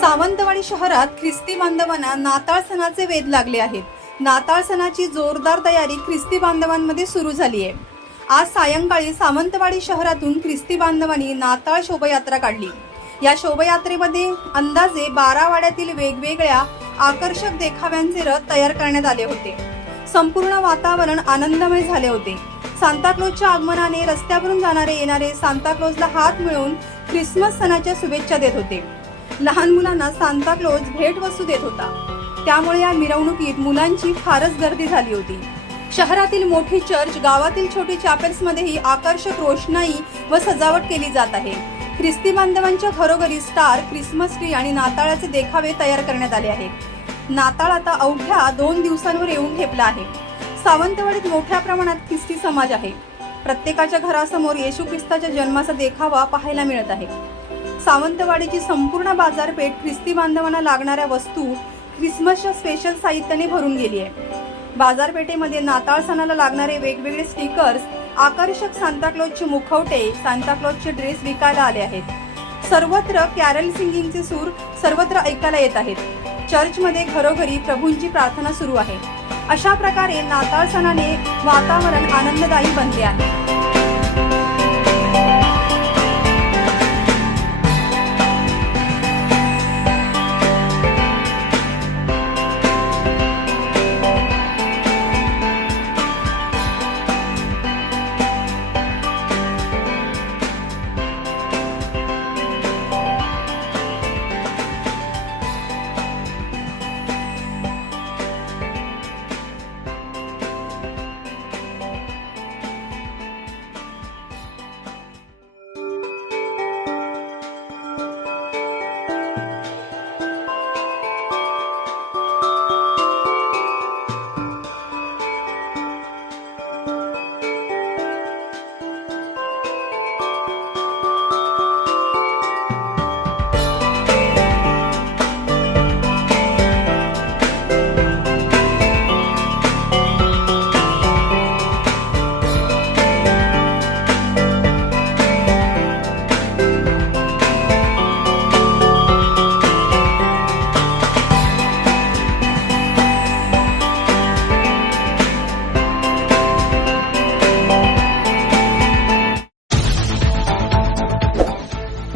सावंतवाडी शहरात ख्रिस्ती बांधवांना नाताळ सणाचे वेध लागले आहेत. नाताळ सणाची जोरदार तयारी ख्रिस्ती बांधवांमध्ये सुरू झाली आहे आज सायंकाळी सावंतवाडी शहरातून ख्रिस्ती बांधवांनी नाताळ शोभायात्रा काढली. या शोभायात्रेमध्ये अंदाजे बारा वाड्यातील वेगवेगळ्या आकर्षक देखाव्यांचे रथ तयार करण्यात आले होते. संपूर्ण वातावरण आनंदमय झाले होते. सांताक्लोजच्या आगमनाने रस्त्यावरून जाणारे येणारे सांताक्लोजला हात मिळवून ख्रिसमस सणाच्या शुभेच्छा देत होते. लहान मुलांना सांताक्लोज भेटवस्तू देत होता. त्यामुळे या मिरवणुकीत मुलांची फारच गर्दी झाली होती. शहरातील मोठी चर्च गावातील छोटी चॅपेल्समध्येही आकर्षक रोषणाई व सजावट केली जात आहे. ख्रिस्ती बांधवांच्या घरोघरी स्टार क्रिसमस ट्री आणि नाताळाचे देखावे तयार करण्यात आले आहेत. नाताळ आता अवघ्या दोन दिवसांवर येऊन ठेपला आहे. सावंतवाडीत मोठ्या प्रमाणात ख्रिस्ती समाज आहे. प्रत्येकाच्या घरासमोर येशू ख्रिस्ताच्या जन्माचा देखावा पाहायला मिळत आहे. सावंतवाडीची संपूर्ण बाजारपेठ ख्रिस्ती बांधवांना लागणाऱ्या वस्तू ख्रिसमसच्या स्पेशल साहित्याने भरून गेली आहे. बाजारपेठेमध्ये नाताळ सणाला लागणारे वेगवेगळे स्टिकर्स आकर्षक सांताक्लॉजचे मुखवटे सांताक्लॉजचे ड्रेस विकायला आले आहेत. सर्वत्र कॅरल सिंगिंगचे सूर सर्वत्र ऐकायला येत आहेत. चर्चमध्ये घरोघरी प्रभूंची प्रार्थना सुरू आहे. अशा प्रकारे नाताळ सणाने वातावरण आनंददायी बनले आहे.